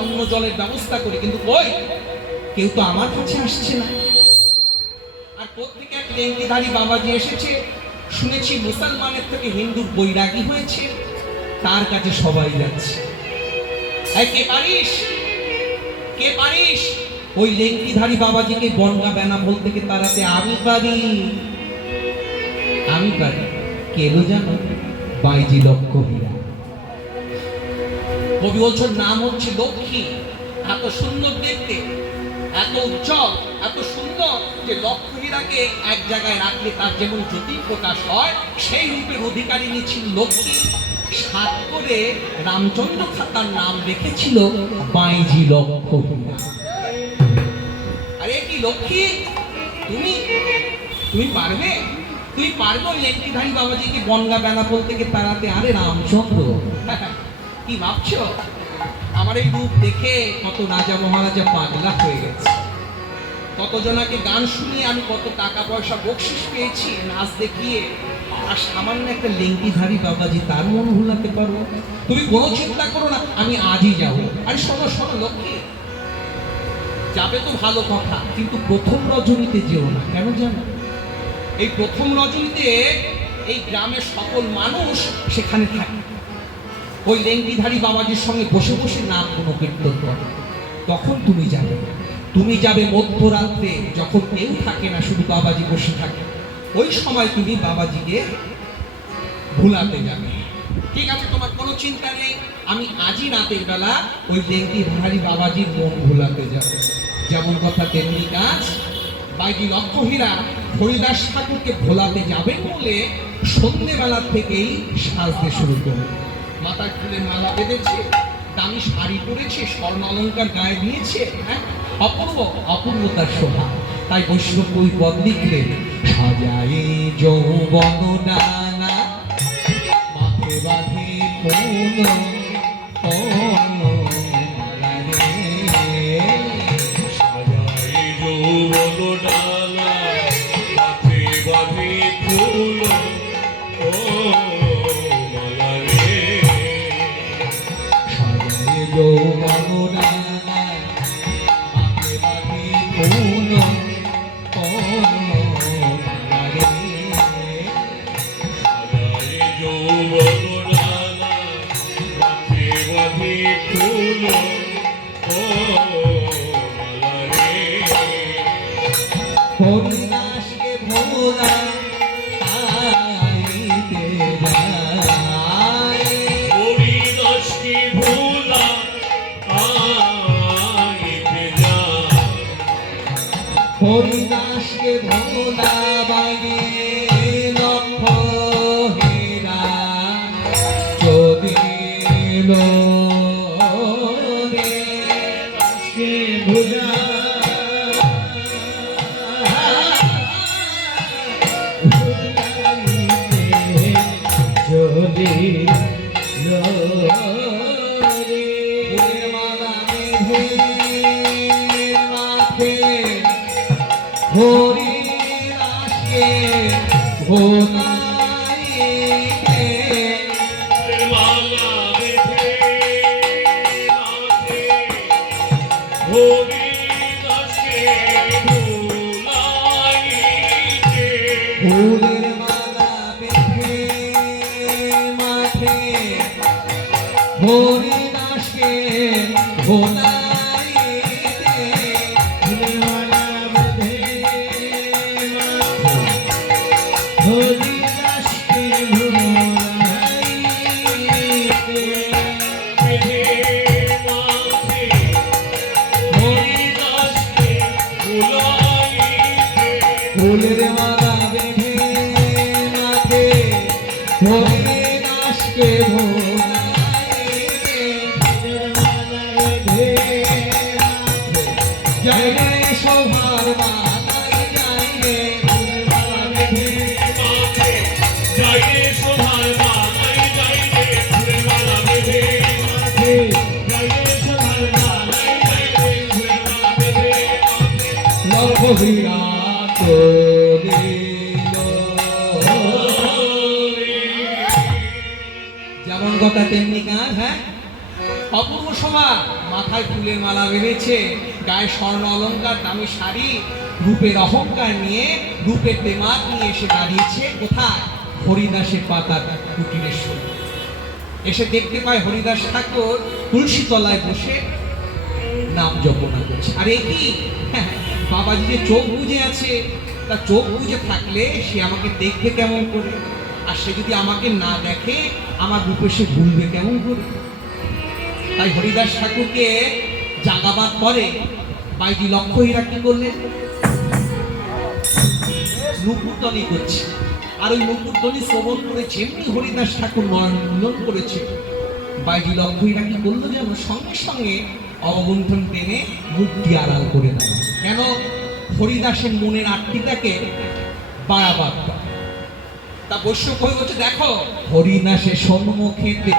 অন্ন জলের ব্যবস্থা করি, কিন্তু কই কেউ তো আমার কাছে আসছে না। আর প্রত্যেকে এক লেঙ্গিধারী বাবাজি এসেছে, শুনেছি মুসলমানের থেকে হিন্দু বৈরাগী হয়েছে, তার কাছে সবাই যাচ্ছে। কে পারিস, কে পারিস ওই লেঙ্গিধারী বাবাজিকে বনগা বেনাপোল থেকে তাড়াতে? আমি পারি, আমি পারি। কেলো জানো? বাইজি লক্ষ্মীরা। কবি বলছেন নাম হচ্ছে লক্ষ্মী। এত সুন্দর দেখতে, এত উজ্জ্বল, এত সুন্দর যে লক্ষ্মীরাকে এক জায়গায় রাখলে তার যেমন জ্যোতি প্রকাশ হয়, সেই রূপের অধিকারিণী ছিল লক্ষ্মী। সাত করে রামচন্দ্র খাতার নাম রেখেছিল বাইজি লক্ষ্মীরা। আরে কি লক্ষ্মী, তুমি তুমি পারবে, তুই পারবে ওই লেঙ্গিধারী বাবাজিকে বনগা বেনাপোল থেকে তাড়াতে? আরে রামচন্দ্র, কি ভাবছো? আমার এই রূপ দেখে কত রাজা মহারাজা পাগলা হয়ে গেছে, কত জনাকে গান শুনিয়ে আমি কত টাকা পয়সা বকশিস পেয়েছি নাচ দেখিয়ে। আর সামান্য একটা লেঙ্গিধারী বাবাজি, তার মন ভুলাতে পারবো? তুমি কোনো চিন্তা করো না, আমি আজই যাবো। আরে শোনো শোনো লক্ষ্মী, যাবে তো ভালো কথা, কিন্তু প্রথম রজনীতে যেও না। কেন জানো? এই প্রথম রজনীতে এই গ্রামের সকল মানুষ সেখানে থাকে, ওই লেঙ্গিধারী বাবাজির সঙ্গে বসে বসে নাম কোনো কীর্তন করে। তখন তুমি যাবে, তুমি যাবে মধ্যরাত্রে, যখন কেউ থাকে না, শুধু বাবাজি বসে থাকে, ওই সময় তুমি বাবাজিকে ভুলাতে যাবে। ঠিক আছে, তোমার কোনো চিন্তা নেই, আমি আজই রাতের বেলা ওই লেঙ্গিধারী বাবাজির মন ভুলাতে যাবে। যেমন কথা তেমনি কাজ। বাইজি লক্ষ্মীরা হরিদাস ঠাকুরকে ভোলাতে যাবেন বলে সন্ধ্যেবেলা থেকেই সাজতে শুরু করে। মাথায় ফুলের মালা বেঁধেছে, দামি শাড়ি পরেছে, স্বর্ণ অলঙ্কার গায়ে দিয়েছে। হ্যাঁ, অপূর্ব অপূর্ব তার শোভা। তাই বৈষ্ণব ওই পদ লিখলেন, সাজায়ে যৌবন ডানা মাথে বাঁধে ফুল ও সাজায়ে যৌবন ডানা মাথে বাঁধে ফুল ও মালা রে। সাজায়ে যৌবন ডানা মাথে বাঁধে ফুল ও মালা রে। সাজায়ে যৌবন ডানা মাথে বাঁধে ফুল ও মালা রে। হরিদাসকে ভোলা আইতে যায়, হরিদাসকে ভোলা আইতে যায়। হরিদাসকে ভোলা বাইরে লক্ষ্মীরা চদিল রে। দাসকে ভোলা ফুলের মালা বেঁধে মাথে হরিদাসকে ভোলাইতে, মালা বেঁধে মাথে হরিদাসকে ভোলাইতে। ফুলের মালা বেঁধে মাঠে হরিদাসকে ভোলাইতে, ফুলের মালা বেঁধে মাথে হরিদাসকে ভোলাইতে। বেঁধে মাথে হরিদাসকে ভোলাইতে। ফুলের মালা বেঁধে মাঠে হরিদাসকে ভোলাইতে, জয় রে শোভার মালাই জয় রে। ফুলের মালা বেঁধে মাথে যাইরে শোভার মালাই যাইরে। ফুলের মালা বেঁধে মাথে যাইরে শোভার মালাই যাইরে। ফুলের মালা বেঁধে মাথে লক্ষ্মীরা চদিল। যেমন কথা তেমনি কাজ। হ্যাঁ, অপূর্ব শোভা। মাথায় ফুলের মালা বেঁধেছে, গায়ে স্বর্ণ অলংকার, দামি শাড়ি, রূপের অহংকার নিয়ে, রূপের তেমাক নিয়ে এসে দাঁড়িয়েছে কোথায়? হরিদাসের পাতার কুটিরের সামনে। এসে দেখতে পায় হরিদাস ঠাকুর তুলসী তলায় বসে নাম জপনা করছে। আর এ কি, বাবাজি যে চোখ বুজে আছে, তা চোখ বুজে থাকলে সে আমাকে দেখবে কেমন করে? আর সে যদি আমাকে না দেখে আমার রূপে সে ভুলবে কেমন করে? তাই হরিদাস ঠাকুরকে জাগাবাদ করে বাইজি লক্ষ্য হীরা কি করলেন? নুপুরধ্বনি করছে। আর ওই নুপুরধ্বনি শ্রবণ করে যেমনি হরিদাস ঠাকুর নয়ন মিলন করেছে, বাইজি লক্ষ্য হীরা কি করলো যেন সঙ্গে সঙ্গে অবগুণ্ঠন টেনে মুক্তি আড়াল করে দেয়। কেন? হরিদাসের মনের আত্মীটাকে বাড়াবার। তা বৈষ্ণব হয়ে বলছে, দেখো হরিদাসের সম্মুখেতে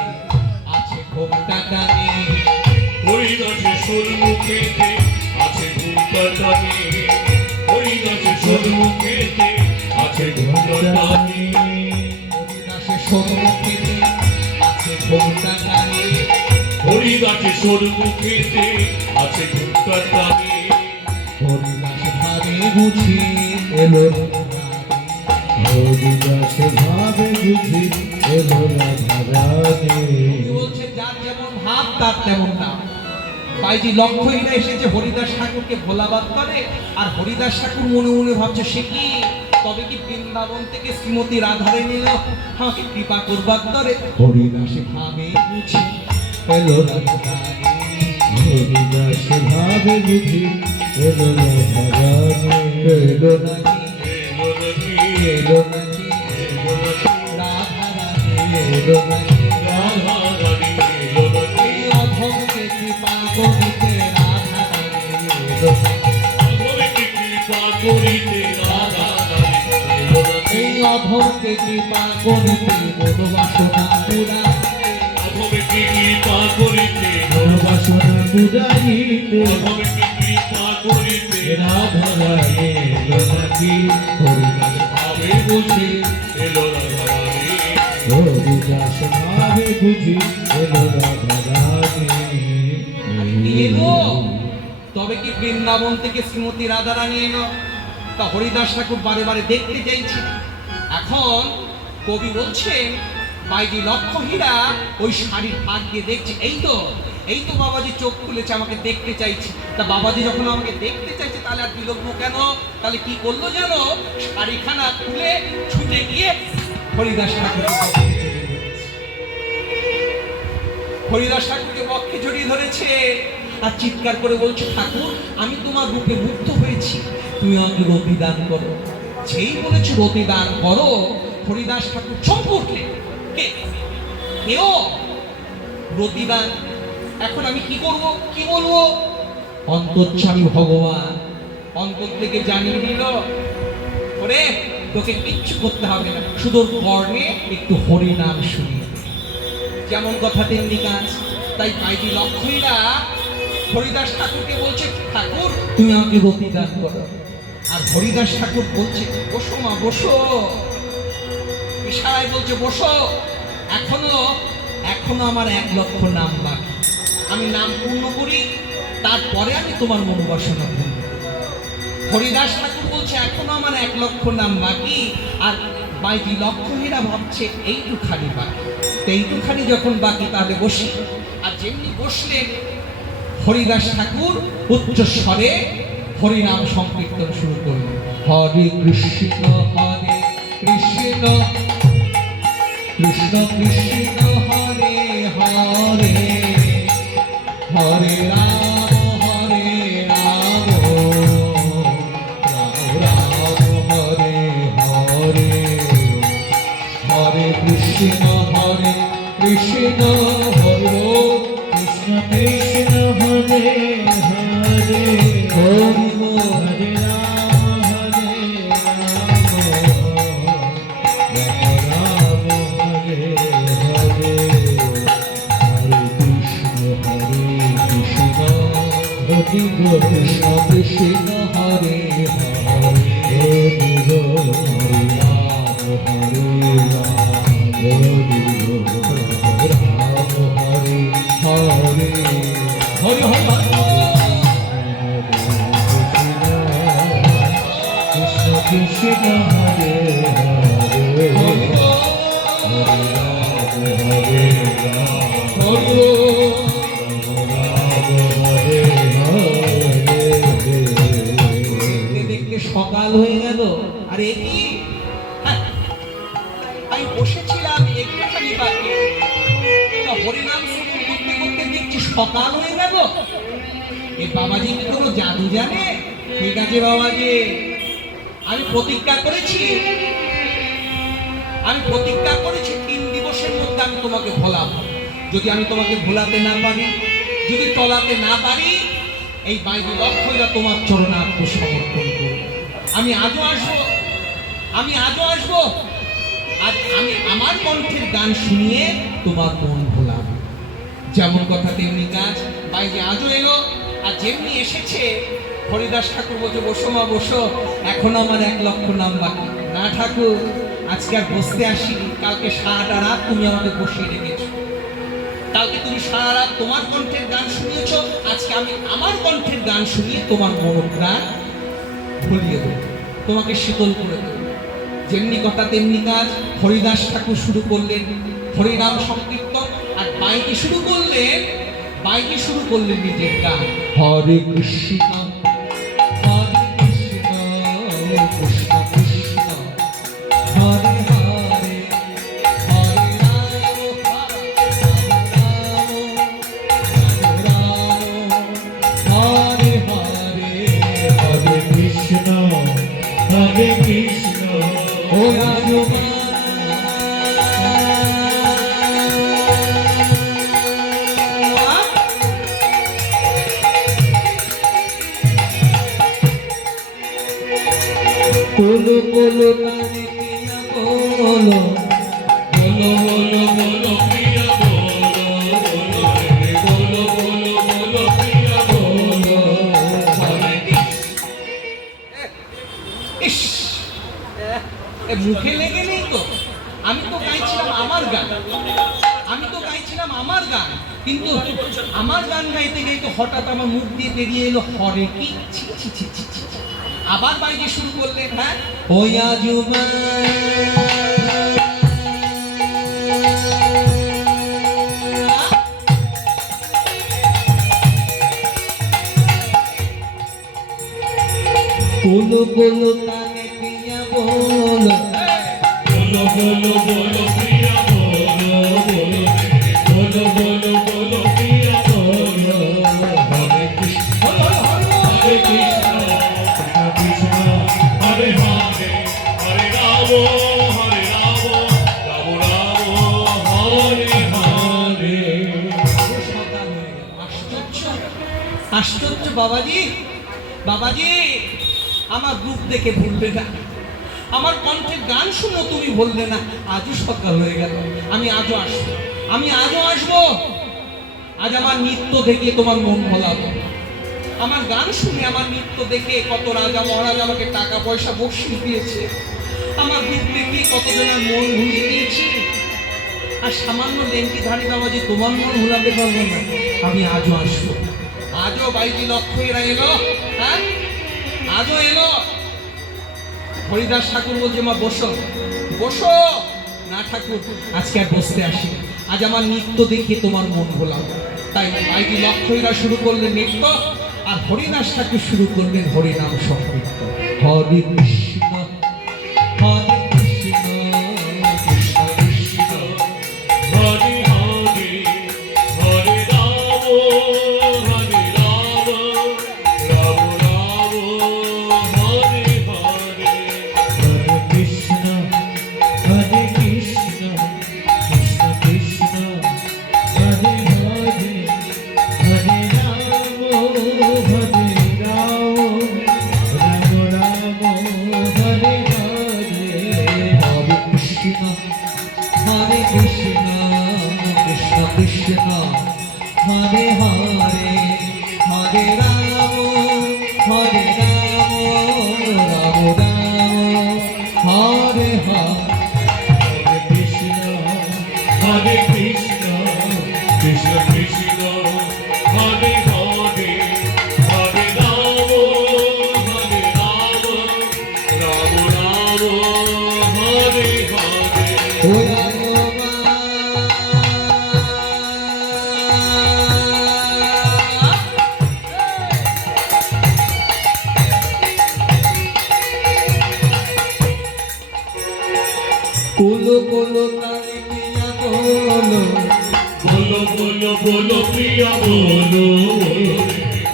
আছে ঘোমটা টানে, হরিদাসের সম্মুখেতে আছে ঘোমটা টানে, হরিদাসের সম্মুখেতে আছে ঘোমটা টানে, হরিদাসের সম্মুখেতে আছে ঘোমটা টানে, হরিদাসের সম্মুখেতে আছে ঘোমটা টানে, হরিদাস ভাবে বুঝি এলো হরিদাস ভাবে বুঝি এলো রাধারানী। কি বলছে? যার যেমন ভাব তার তেমন নাম। বাইজি লক্ষ্য হীরা এসেছে হরিদাস ঠাকুরকে ভোলাবাদ করে, আর হরিদাস ঠাকুর মনে মনে ভাবছে, সে কি তবে কি বৃন্দাবন থেকে শ্রীমতী রাধারে নিল আমাকে কৃপা করবার করে? হরিদাস ভাবে বুঝি এলো রাধারানী, হরিদাস ভাবে বুঝি এলো রাধারানী। এলো নাকি এলো নাকি এলো নাকি এলো নাকি রাধারানী, এলো নাকি রাধা রানী এলো নাকি, এই অধমকে কৃপা করিতে রাধারানী এলো নাকি, অধমকে কৃপা করিতে রাধা রানী এলো নাকি, এই অধমকে কৃপা করিতে মনোবাসনা পুরাতে, অধমকে কৃপা করিতে, বাসনা পুরাইতে অধমকে কৃপা করিতে রাধারানী। এলো নাকি হরিদাস ভাবে বুঝি এলো রাধা রানী, হরিদাস ভাবে বুঝি এলো রাধারানী। কি এলো? তবে কি বৃন্দাবন থেকে শ্রীমতী রাধারানী এলো? তা হরিদাস ঠাকুর বারে বারে দেখতে চাইছে। এখন কবি বলছেন, বাইজি লক্ষ্য হীরা ওই শাড়ির ফাঁক দিয়ে দেখছে, এই তো বাবাজি চোখ খুলেছে, আমাকে দেখতে চাইছে। তা বাবাজি যখন আমাকে দেখতে চাইছে, তাহলে আর বিলম্ব কেন? তাহলে কি করলো যেন? শাড়িখানা খুলে ছুটে গিয়ে হরিদাস ঠাকুরকে বক্ষে জড়িয়ে ধরেছে। হরিদাস ঠাকুরকে বক্ষে জড়িয়ে ধরেছে আর চিৎকার করে বলছে, ঠাকুর আমি তোমার রূপে মুগ্ধ হয়েছি, তুমি আমাকে রতি দান করো। যেই বলেছে রতি দান করো, হরিদাস ঠাকুর চমকে উঠলেন। কে? কেউ রতিদান? এখন আমি কি করব, কি বলবো? অন্তর্যামী ভগবান অন্তর থেকে জানিয়ে দিল, ওরে তোকে কিচ্ছু করতে হবে না, শুধু ওর কর্ণে একটু হরি নাম শুনিয়ে দে। যেমন কথা তেমনি কাজ। তাই বাইজি লক্ষ্য হীরা হরিদাস ঠাকুরকে বলছে, ঠাকুর তুমি আমাকে রতি দান করো। আর হরিদাস ঠাকুর বলছে, বসো মা বসো। ইশারায় বলছে, বসো। এখনো আমার 1 লক্ষ নাম বাকি, আমি নাম পূর্ণ করি, তারপরে আমি তোমার মনোবাসনা পূর্ণ করব। হরিদাস ঠাকুর বলছে, এখনো আমার 1 লক্ষ নাম বাকি। আর বাইজি লক্ষ্য হীরা ভাবছে এইটুখানি বাকি। তো এইটুখানি যখন বাকি, তাহলে বসি। আর যেমনি বসলেন, হরিদাস ঠাকুর উচ্চ স্বরে হরিনাম সংকীর্তন শুরু করলেন। হরে কৃষ্ণ হরে কৃষ্ণ কৃষ্ণ কৃষ্ণ হরে হরে, হরে রাম রাম রাম হরে হরে, হরে কৃষ্ণ হরে কৃষ্ণ হরে কৃষ্ণ কৃষ্ণ হরে হরে, হরি বল। হরে রাম রাম রাম হরে হরে, হরে কৃষ্ণ কৃষ্ণ কৃষ্ণ হরে হরে, হরি রাম হরে রাম, হরি রাম হরে হরে, হরে হরি হরি হরি কৃষ্ণ কৃষ্ণ হরে হরে হরি হরে রাম হরে রাম হরি দেখতে দেখতে সকাল হয়ে গেল। আর এ কি? হ্যাঁ, আমি বসেছিলাম একটুখানি বাকি, তা হরিনাম শ্রবণ করতে করতে দেখছি সকাল হয়ে গেল। এ বাবাজি কি কোনো জাদু জানে? ঠিক আছে বাবাজি, আমি প্রতিজ্ঞা করেছি 3 দিবসের মধ্যে আমি তোমাকে ভোলাবো। যদি আমি তোমাকে ভোলাতে না পারি, যদি টলাতে না পারি, এই বাইরে লক্ষ্যরা তোমার চরণে আত্মসমর্পণ করব। আমি আজও আসবো, আজ আমি আমার কণ্ঠের গান শুনিয়ে তোমার মন ভোলাবো। যেমন কথা তেমনি কাজ। বাইরে আজও এলো, আর যেমনি এসেছে হরিদাস ঠাকুর বলছে, বসো মা বসো, এখন আমার 1 লক্ষ নাম বাকি। না ঠাকুর, আজকে আর বসতে আসিনি, কালকে সারাটা রাত তুমি আমাকে বসিয়ে রেখেছো। কালকে তুমি সারা রাত তোমার কণ্ঠের গান শুনিয়েছ, আজকে আমি আমার কণ্ঠের গান শুনিয়ে তোমার মনোপ্রাণ ভুলিয়ে দেবো, তোমাকে শীতল করে দেবো। যেমনি কথা তেমনি কাজ। হরিদাস ঠাকুর শুরু করলেন হরিনাম সংকীর্তন, আর বাইকে শুরু করলেন নিজের গান। হরে কৃষ্ণ হরে কৃষ্ণ কৃষ্ণ কৃষ্ণ হরে হরে হরে রাম হরে হরে হরে কৃষ্ণ হরে কৃষ্ণ ও রাজমান কোলো কোলো নামে পিয়া কোলো বলো বলো বলো প্রিয়া বলো বলো রে বলো বলো বলো প্রিয়া বলো হরে ইস, এ মুখে লেগে নেই তো। আমি তো গাইছিলাম আমার গান, কিন্তু আমার গান গাইতে গাইতে হঠাৎ আমার মুখ দিয়ে বেরিয়ে এলো হরে কি। ছি ছি ছি ছি ছি। আবার বাইরে শুরু করলেন। হ্যাঁ, ওই আজুবা কোলো কোলো নামে পিয়া বলো বলো বলো বলো প্রিয়া বলো বলো বলো বলো বলো প্রিয়া বলো হরে কৃষ্ণ হরে কৃষ্ণ কৃষ্ণ হরে হরে হরে রাম হরে রাম রাম রাম হরে হরে সকাল হয়ে গেল। আশ্চর্য বাবাজি, আমার রূপ দেখে ভুলবে না, আমার কণ্ঠের গান শুনে তুমি বললে না। আজও সকাল হয়ে গেল, আমি আজও আসবো। আজ আমার নৃত্য দেখে তোমার মন ভোলাবো। আমার গান শুনে, আমার নৃত্য দেখে কত রাজা মহারাজ আমাকে টাকা পয়সা বকশিশ দিয়েছে। আমার রূপ দেখে কতজনের মন ভুলিয়ে দিয়েছে। আর সামান্য লেঙ্কিধারী বাবাজি তোমার মন ভুলাতে পারবো না। আমি আজও আসবো। আজও বাইজি লক্ষ্য এরা এলো। হ্যাঁ, আজও এলো। হরিদাস ঠাকুর বলছে, মা বসো বসো। না ঠাকুর, আজকে আর বসতে আসি, আজ আমার নৃত্য দেখে তোমার মন ভোলাবো। তাই বাইজি লক্ষ্যরা শুরু করলেন নৃত্য, আর হরিদাস ঠাকুর শুরু করলেন হরিনাম সংকীর্তন। হরে কৃষ্ণ হরে কৃষ্ণ কৃষ্ণ কৃষ্ণ হরে হরে হরে রাম হরে রাম রাম রাম হরে হরে হরে কৃষ্ণ হরে কৃষ্ণ কৃষ্ণ কৃষ্ণ হরে হরে হরে রাম রাম রাম হরে হরে বলো প্রিয়া বলো,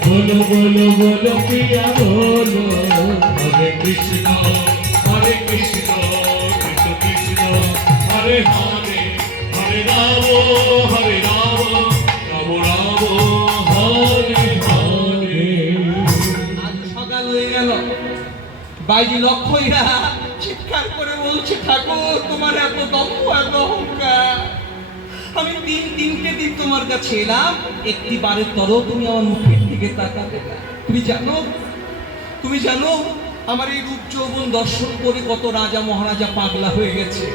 বলো বলো বলো প্রিয়া বলো। হরে কৃষ্ণ কৃষ্ণ কৃষ্ণ, হরে হরে, হরে রাম হরে রাম, রাম রাম হরে হরে। আজ সকাল হয়ে গেল, বাইজি লক্ষ্মীরা চিৎকার করে বলছে, ঠাকুর তোমার এত দম্ভ এত অহংকার, আমি তিনটে দিন তোমার কাছে এলাম, একটি বারের তরও তুমি আমার মুখের দিকে তাকাবে না। তুমি জানো আমার এই রূপ যৌবন দর্শন করে কত রাজা মহারাজা পাগলা হয়ে গেছে,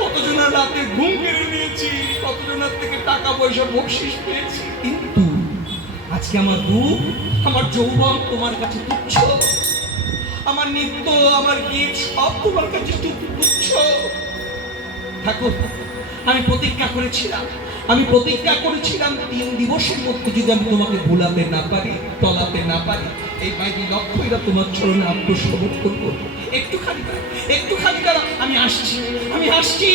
কতজনের রাতে ঘুম কেড়ে নিয়েছি, কতজনের থেকে টাকা পয়সা বকশিস পেয়েছি, কিন্তু আজকে আমার রূপ আমার যৌবন তোমার কাছে তুচ্ছ, আমার নৃত্য আমার গীত সব তোমার কাছে তুচ্ছ। ঠাকুর আমি প্রতিজ্ঞা করেছিলাম 3 দিবসের মধ্যে যদি আমি তোমাকে ভুলাতে না পারি, টলাতে না পারি, এই বাইজি লক্ষ্মীরা তোমার চরণে আত্মসমর্পণ করবো। একটুখানি দাঁড়া, আমি আসছি।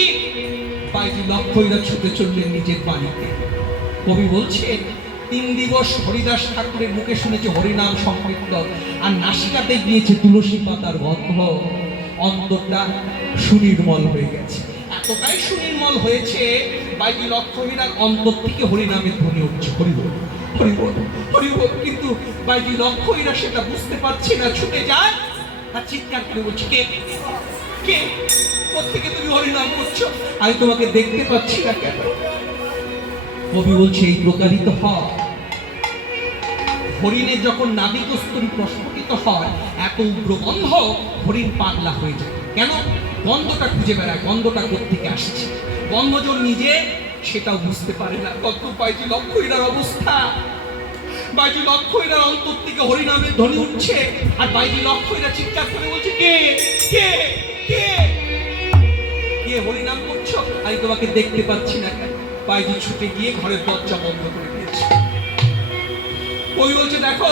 বাইজি লক্ষ্মীরা ছুটে চললেন নিজের বাড়িতে। কবি বলছে 3 দিবস হরিদাস ঠাকুরের মুখে শুনেছে হরিনাম সংকীর্তন, আর নাসিকাতে গিয়েছে তুলসী পাতার গন্ধ, অন্তরটা সুনির্মল হয়ে গেছে। এতটাই সুনির্মল হয়েছে বাইজি লক্ষ্মীরার অন্তর থেকে হরিনামের ধ্বনি উঠছে, হরিবল হরিবল হরিবল। কিন্তু বাইজি লক্ষ্মীরা সেটা বুঝতে পারছে না, ছুটে যায় আর চিৎকার করে বলছে, কে কে কোত্থেকে তুমি হরিনাম করছো, আমি তোমাকে দেখতে পাচ্ছি না কেন? কবি বলছে এই প্রকারিত হয়, হরিণের যখন নাবিকস্তরী প্রস্ফুটিত হয় এত উগ্র গন্ধ, হরিণ পাগলা হয়ে যায়। কেন? গন্ধটা খুঁজে বেড়ায়, গন্ধটা কোত্থেকে আসছে, গন্ধজন নিজে সেটাও বুঝতে পারে না। কত বাইজি লক্ষ্মীরার অবস্থা, বাইজি লক্ষ্মীরার অন্তর থেকে হরিনামের ধ্বনি উঠছে, আর বাইজি লক্ষ্মীরা চিৎকার করে বলছে, কে কে কে কে হরিনাম করছো, আমি তোমাকে দেখতে পাচ্ছি না কেন? বাইজি ছুটে গিয়ে ঘরের দরজা বন্ধ করে দিয়েছে। ওই বলছে, দেখো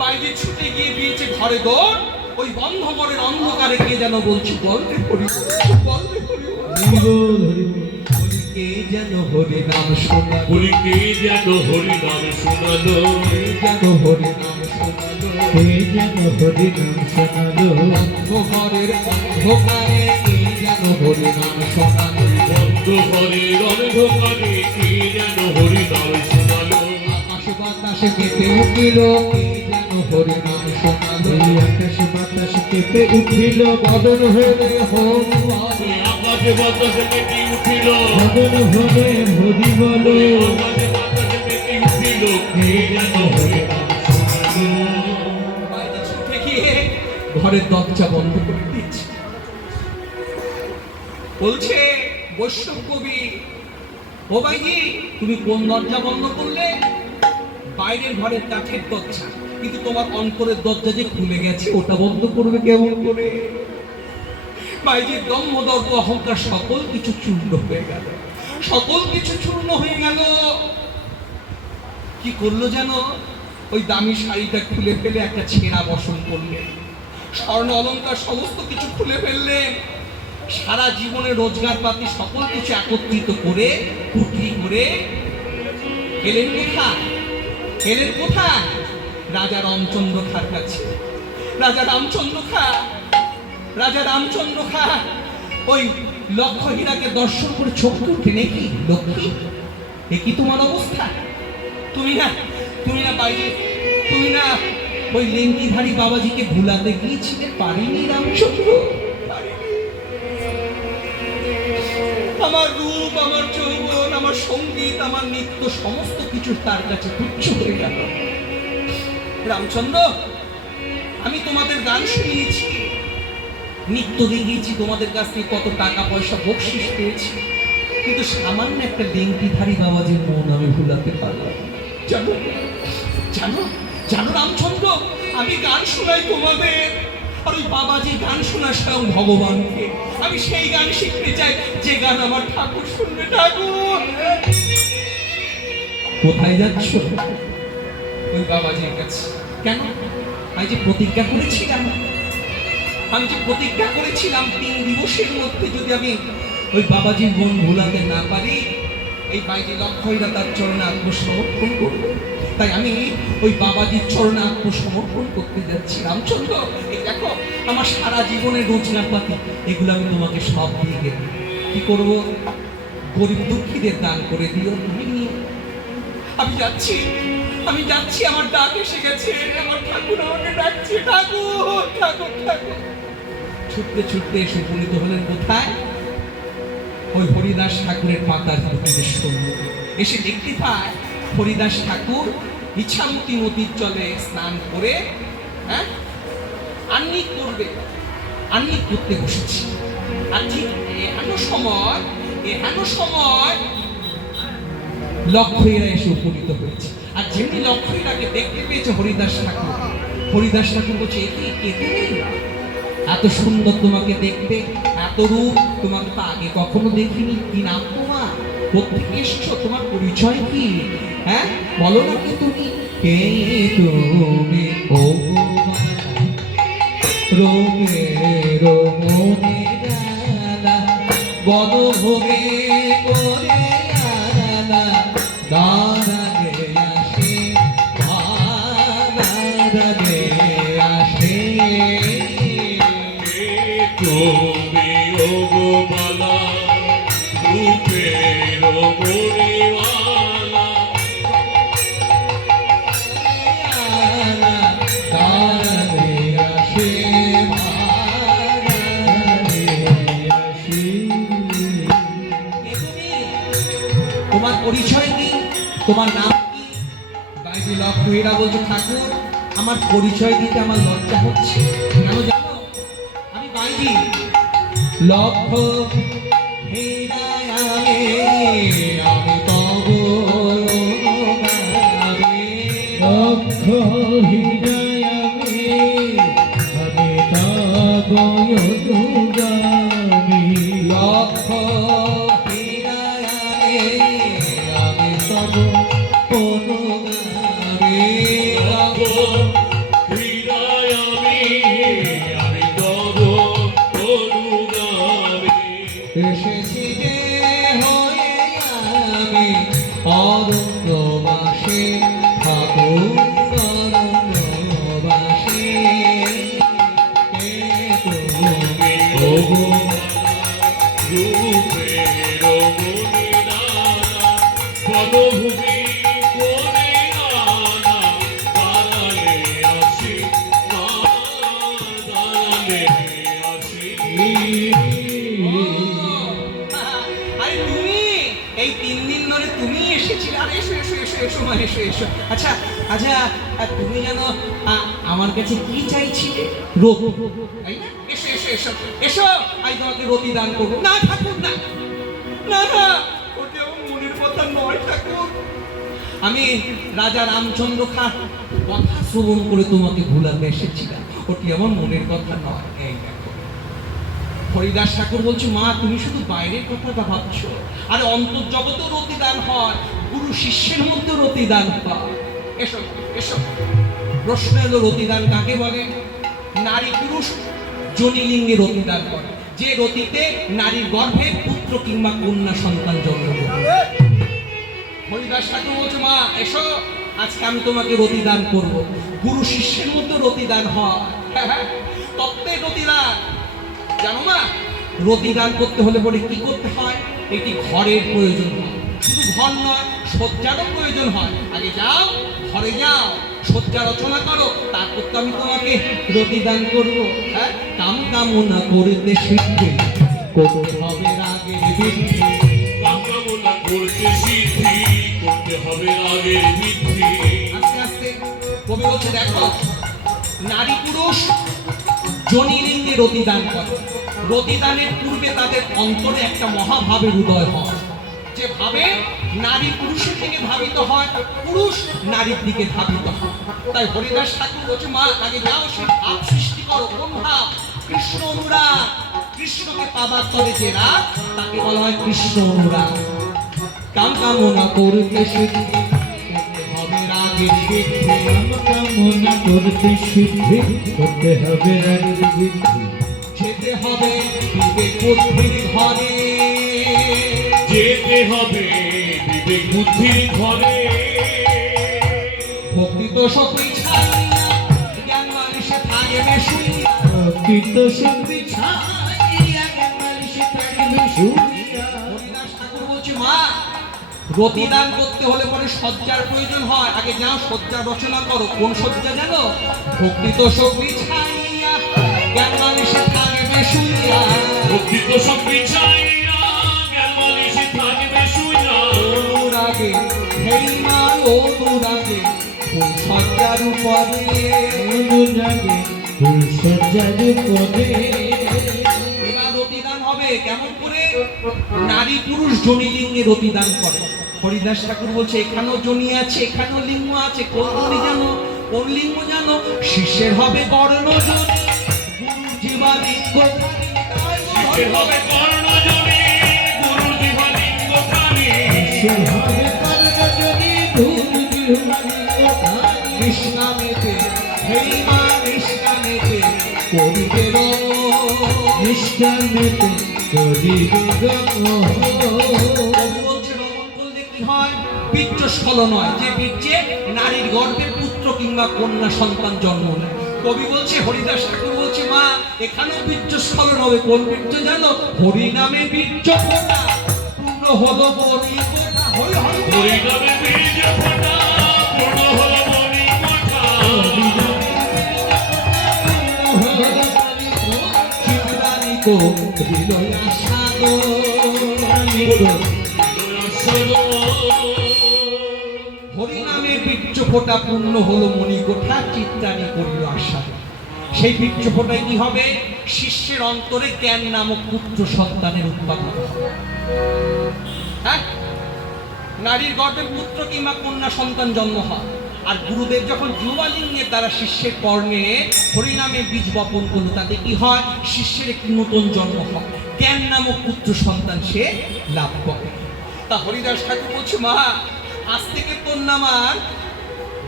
বাইজি ছুটে গিয়ে দিয়েছে ঘরে দৌড়, ওই বন্ধ ঘরের অন্ধকারে কে যেন বলছে, বলবে হরি বলবে হরি হরিবল হরিবল, কে যেন হরিনাম শোনালো, বলি কে যেন হরিনাম শোনালো, কে যেন হরিনাম শোনালো, কে যেন হরিনাম শোনালো, অন্ধকারের অন্ধকারে কে যেন হরিনাম শোনালো, বন্ধ ঘরের অন্ধকারে কে যেন হরিনাম শোনালো। আকাশ বাতাসে কেঁপে উঠিল, কে যেন হরিনাম শোনালো, আকাশ বাতাস কেঁপে উঠিল, বদন হলে হোম বলে, আকাশে বাতাসে কেটে উঠিল, বদন হলে হরি বলে, আকাশে বাতাসে কেটে উঠিল, কে যেন হরিনাম শোনালো। বাইরে ছুটে গিয়ে ঘরের দরজা বন্ধ করে দিচ্ছে। বলছে বৈষ্ণব কবি, ও বাইজি তুমি কোন দরজা বন্ধ করলে? বাইরের ঘরের কাঠের দরজা, কিন্তু তোমার অন্তরের দরজা যে খুলে গেছে ওটা বন্ধ করবে কেমন করে? বাইজির দম্ভ দর্প অহংকার সকল কিছু চূর্ণ হয়ে গেল, সকল কিছু চূর্ণ হয়ে গেল। কি করলো জানো? ওই দামি শাড়িটা খুলে ফেলে একটা ছেঁড়া বসন করলেন, স্বর্ণ অলংকার সমস্ত কিছু খুলে ফেললেন, সারা জীবনে রোজগার পাতি সকল কিছু একত্রিত করে কুটরি করে গেলেন কোথায়? গেলেন কোথায়? রাজা রামচন্দ্র খাঁর কাছে। রাজা রামচন্দ্র খাঁ ওই লক্ষ্মীরাকে দর্শন করে চোখ উঠে, নাকি লক্ষ্মী এ কি তোমার অবস্থা? তুমি না বাইরে, তুমি না ওই লেঙ্গিধারী বাবাজিকে ভুলাতে গিয়েছিলে, পারিনি রামচন্দ্র, পারিনি। আমার রূপ আমার যৌবন আমার সঙ্গীত আমার নৃত্য সমস্ত কিছু তার কাছে তুচ্ছ হয়ে গেল। রামচন্দ্র আমি তোমাদের গান শুনিয়েছি, নৃত্য দেখিয়েছি, তোমাদের কাছ থেকে কত টাকা পয়সা বকশিস পেয়েছি, কিন্তু সামান্য একটা লেঙ্গিধারী বাবাজির মন আমি ভুলাতে পারলাম না। জানো জানো জানো রামচন্দ্র, আমি গান শোনাই তোমাদের, আর ওই বাবাজি গান শোনায় স্বয়ং ভগবানকে। আমি সেই গান শিখতে চাই যে গান আমার ঠাকুর শুনবে। ঠাকুর কোথায় যাচ্ছ? ওই বাবাজির কাছে। কেন? আমি যে প্রতিজ্ঞা করেছিলাম 3 দিবসের মধ্যে যদি আমি ওই বাবাজির মন ভোলাতে না পারি, এই বাইরে লক্ষ্যইরা তার চরণে আত্মসমর্পণ করবো। তাই আমি ওই বাবাজির চরণে আত্মসমর্পণ করতে যাচ্ছি। রামচন্দ্র, এই দেখো আমার সারা জীবনের রোজনাপাতি, এগুলো আমি তোমাকে সব দিয়ে গেলাম। কি করব? গরিব দুঃখীদের দান করে দিও, তুমি নিও। আমি যাচ্ছি, আমি যাচ্ছি, আমার ডাক এসে গেছে, আমার ঠাকুর আমাকে ডাকছে, ঠাকুর ঠাকুর ঠাকুর। ছুটতে ছুটতে এসে উপনীত হলেন কোথায়? ওই হরিদাস ঠাকুরের পাতার প্রতিবেশ করল। এসে দেখতে পায় হরিদাস ঠাকুর ইচ্ছামতি নদীর জলে স্নান করে আহ্নিক করবে, আহ্নিক করতে বসেছি। আর ঠিক এহেন সময় লক্ষ্মীরা এসে উপনীত হয়েছে। আর যেমনি লক্ষ্মীরাকে দেখতে পেয়েছে হরিদাস ঠাকুর, হরিদাস ঠাকুর বলছে, কে তুমি? এত সুন্দর তোমাকে দেখতে, এত রূপ, তোমাকে তো আগে কখনো দেখিনি। কি নাম তোমার? কোথেকে এসছো? তোমার পরিচয় কি? হ্যাঁ বলো না, কি তুমি? কে তুমি? ও রোমে রোমনে গালা বনভূমি করে আলা দাঁড়ালে আসে, দাঁড়ালে আসে। তুমি ওগো বালা রূপের মণিমালা, দাঁড়ালে আসে, দাঁড়ালে আসে। তোমার পরিচয় কি? তোমার নাম কি? বাইরে লক্ষ্মীরা বলছে, ঠাকুর আমার পরিচয় দিতে আমার লজ্জা হচ্ছে। কেন জানো? আমি বাইরে লক্ষ আমি তব লক্ষ হৃদয় আমি তব অনুগামী। লক্ষ আমি তব অনুগামী। হৃদয় আমি তব অনুগামী। এসেছি যে হয়ে আমি অরণ্যবাসী, ঠাকুর অরণ্যবাসী। কে তুমি? ওগো রূপের মণিমালা বনভূমি করে আনা, দাঁড়ালে আসি, দাঁড়ালে আসি। আরে তুমি এই 3 দিন ধরে তুমি এসেছিলে। আর এসো এসো এসো এসো মা, এসো এসো। আচ্ছা আচ্ছা, তুমি জানো আমার কাছে কি চাইছিলে? রোগ, তাই না? এসো এসো এসো এসো, আমি তোমাকে রতি দান করবো। না ঠাকুর, না না না, ওটা আমার মনের কথা নয় ঠাকুর। আমি রাজা রামচন্দ্র খান কথা শ্রবণ করে তোমাকে ভুলাতে এসেছিলাম, ওটি আমার মনের কথা নয়। এই দেখো, হরিদাস ঠাকুর বলছে, মা তুমি শুধু বাইরের কথাটা ভাবছো, আর অন্তর্জগতেও রতিদান হয়, গুরু শিষ্যের মধ্যে রতিদান হয়। এসো এসো। প্রশ্ন এলো, রতিদান কাকে বলে? নারী পুরুষ যোনিলিঙ্গে রতিদান করে, যে রতিতে নারীর গর্ভে পুত্র কিংবা কন্যা সন্তান জন্মগ্রহণ করে। হরিদাস ঠাকুর বলছে, মা এসো, আজকে আমি তোমাকে রতিদান করব। গুরু শিষ্যের মধ্যে রতিদান হয়। তত্ত্বে রতিদান জানো মা? রতিদান করতে হলে বলে কি করতে হয়? এটি ঘরের প্রয়োজন হয়, শুধু ঘর নয়, শয্যারও প্রয়োজন হয়। আগে যাও, ঘরে যাও, শয্যা রচনা করো, তারপর তো আমি তোমাকে রতিদান করবো। হ্যাঁ, কাম কামনা করতে শিখবে, করতে হবে রাগের বৃদ্ধি। কামনা করতে সিদ্ধি, করতে হবে রাগের বৃদ্ধি। আস্তে আস্তে কবি বলছে, দেখো নারী পুরুষ যোনিলিঙ্গে রতিদান করে। রতিদানের পূর্বে তাদের অন্তরে একটা মহাভাবের উদয় হয়, যে ভাবে নারী পুরুষের দিকে ধাবিত হয়, পুরুষ নারীর দিকে ধাবিত হয়। তাই হরিদাস ঠাকুর বলছে, মা আগে যাও, সে ভাব সৃষ্টি করো। কোন ভাব? কৃষ্ণ অনুরাগ। কৃষ্ণকে পাবার তরে যে রাগ, তাকে বলা হয় কৃষ্ণ অনুরাগ। কাম কামনা করতে শিখবে, করতে হবে রাগের বৃদ্ধি। কামনা করতে সিদ্ধি, করতে হবে রাগের বৃদ্ধি। যেতে হবে বিবেক বুদ্ধির ঘরে, যেতে হবে বিবেক বুদ্ধির ঘরে ভক্তি তো সবই ছাড়িয়া জ্ঞান মানুষে থাকবে শুনিয়া কীর্ত শুনবি ছাড়িয়া জ্ঞান মানুষে থাকবে শুনিয়া। হরিদাস ঠাকুর বলছে মা রতিদান করতে হলে পরে শয্যার প্রয়োজন হয়, আগে যাও শয্যা রচনা করো। কোন শয্যা জানো? ভক্তি তো সবই ছাড়িয়া জ্ঞান মানুষে থাকবে শুনিয়া। ভক্তি তো সব বিচাইয়া জ্ঞান মানুষে থাকবে শুনিয়া। অনুরাগে হেই মা অনুরাগে কোন শয্যার উপরে অনুরাগে ফুল সজ্জার পদে। এবার রতিদান হবে কেমন করে? নারী পুরুষ জনি লিঙ্গে রতিদান করে। হরিদাস ঠাকুর বলছে এখানেও জনি আছে, এখানেও লিঙ্গ আছে। কোন জনি জানো? কোন লিঙ্গ জানো? শিষ্যের হবে বর্ণ জনি, গুরুর জীবা লিঙ্গ। সে হবে কর্ণজনে গুরু জীবলিঙ্গ খানি। সে হবে কর্ণজনী গুরু জীবলিঙ্গ খানি। কৃষ্ণামেতে হেই মা কৃষ্ণামেতে করিবে নিষ্ঠানেতে করিবে কবি বলছে রমণ করলে কি হয়? বীর্যস্খলন হয়, যে বীর্যে নারীর গর্ভে পুত্র কিংবা কন্যা সন্তান জন্ম নেয়। কবি বলছে হরিদাস ঠাকুর বলছে মা এখানেও বীর্যস্খলন হবে। কোন বীর্য জানো? হরি নামে বীর্য ফোঁটা পূর্ণ হলো বলি কোঠা। হরি হরি হরি নামে বীজ ফোঁটা পূর্ণ হলো মণি কোঠা। চিন্তানিত হৃদয় আশাদো। হরি নামে বীর্য ফোঁটা পূর্ণ হলো মণিকোঠা, চিত্রানি করিল আশা। সেই বীর্য ফোঁটায় কি হবে? শিষ্যের অন্তরে জ্ঞান নামক পুত্র সন্তানের উৎপাদন হবে। হ্যাঁ, নারীর গর্ভে পুত্র কিংবা কন্যা সন্তান জন্ম হয়। আর গুরুদেব যখন যুবালিঙ্গের দ্বারা শিষ্যের কর্ণে হরিনামে বীজ বপন করলো, তাতে কি হয়? শিষ্যের একটি নতুন জন্ম হয়, জ্ঞান নামক পুত্র সন্তান সে লাভ করে। তা হরিদাস ঠাকুর বলছে মা আজ থেকে তোর নাম আর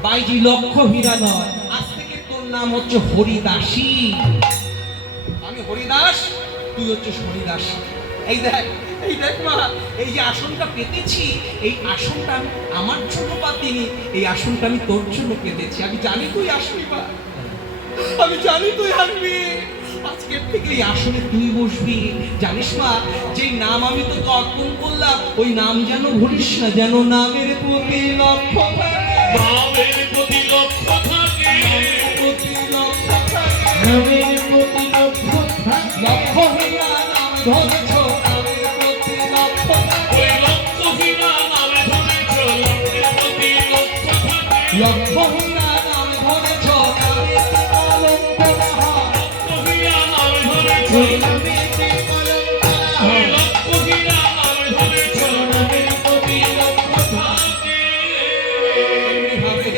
বাইজি লক্ষ হীরা নয়, আজ থেকে তোর নাম হচ্ছে হরিদাসী। আমি হরিদাস, তুই হচ্ছিস হরিদাসী। এই দেখ, এই দেখ মা, এই যে আসনটা পেতেছি, এই আসনটা আমি আমার জন্য পাতিনি, এই আসনটা আমি তোর জন্য পেতেছি। আমি জানি তুই আসবি মা, আমি জানি তুই আসবি। আজকের থেকে এই আসনে তুই বসবি। জানিস মা, যে নাম আমি তোকে অর্পণ করলাম, ওই নাম যেন ভুলিস না, যেন নামের প্রতি লক্ষ্য থাকে। নামের প্রতি লক্ষ্য থাকে। প্রতি লক্ষ্য থাকে। নামের প্রতি লক্ষ্য থাকে। লক্ষ্য হইয়া নাম ধরেছ, নামের প্রতি লক্ষ্য থাকে। ওই লক্ষ্য হীরা নামে ধরেছ, লক্ষ্যের প্রতি লক্ষ্য থাকে। লক্ষ্য হইয়া নাম ধরেছ, নামের কলঙ্ক না হয়। লক্ষ্য হীরা নামে ধরেছ, ওই নামেতে কলঙ্ক না ওই হয়। লক্ষ্য হীরা নামে ধরেছ, নামের প্রতি লক্ষ্য থাকে। এমনিভাবে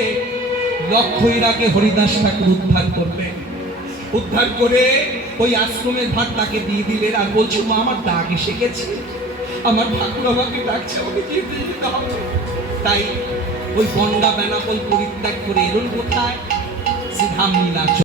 লক্ষ্য হীরাকে হরিদাস ঠাকুর উদ্ধার করলেন। উদ্ধার করে ওই আশ্রমের ভাগ তাকে দিয়ে দিলেন। আর বলছো মা আমার ডাক এসে গেছে, আমার ঠাকুর আমাকে ডাকছে, আমাকে যেতে যেতে হবে। তাই ওই গন্ডা বেনাপোল পরিত্যাগ করে এলেন কোথায়? শ্রীধাম নীলাচল।